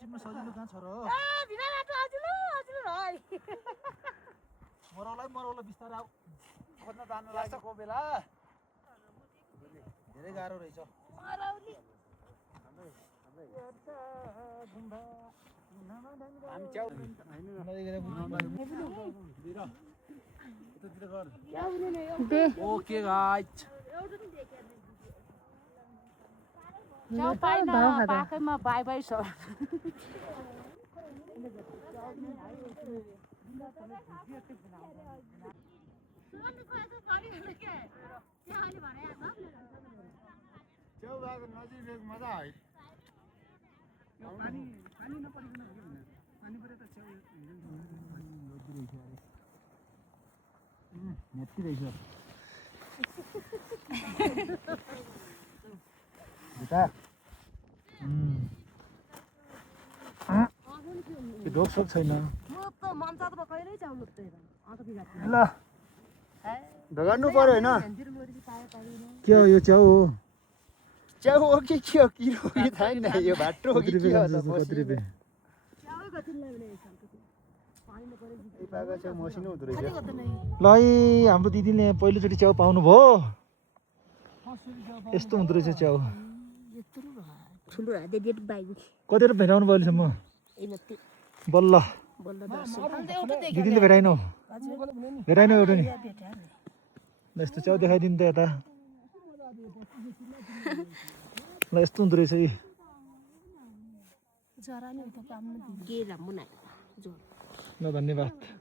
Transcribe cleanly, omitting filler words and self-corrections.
टिप्न सजिलो कहाँ छ र बिना बाटो हजुर है मरौला बिस्तारै आऊ खोज्न जान लागेको बेला धेरै गाह्रो रहेछ मरौली ओके गाइस च्याउ पाइन पाखैमा बाई बाई छ च्याउ बाको नजिक मजा है पानी नपरिकन पानी परे त च्याउ नेत्ती रहेछ ढोक सोक छैन ल ढगाड्नु पर्यो होइन के हो यो च्याउ हो च्याउ हो कि के हो किरो हो कि थाहा छैन यो भाट्टो हो कि के हो त मसिनो हुँदो रहेछ ल है हाम्रो दिदीले पहिलोचोटि च्याउ पाउनुभयो यस्तो हुँदो रहेछ च्याउ कतिवटा भेटाउनु भयो अहिलेसम्म बल्ल दिदीले भेटाएनौ भेटाएनौ एउटा नि ल यस्तो च्याउ देखाइदिनु त यता ल यस्तो हुँदो रहेछ यी ल धन्यवाद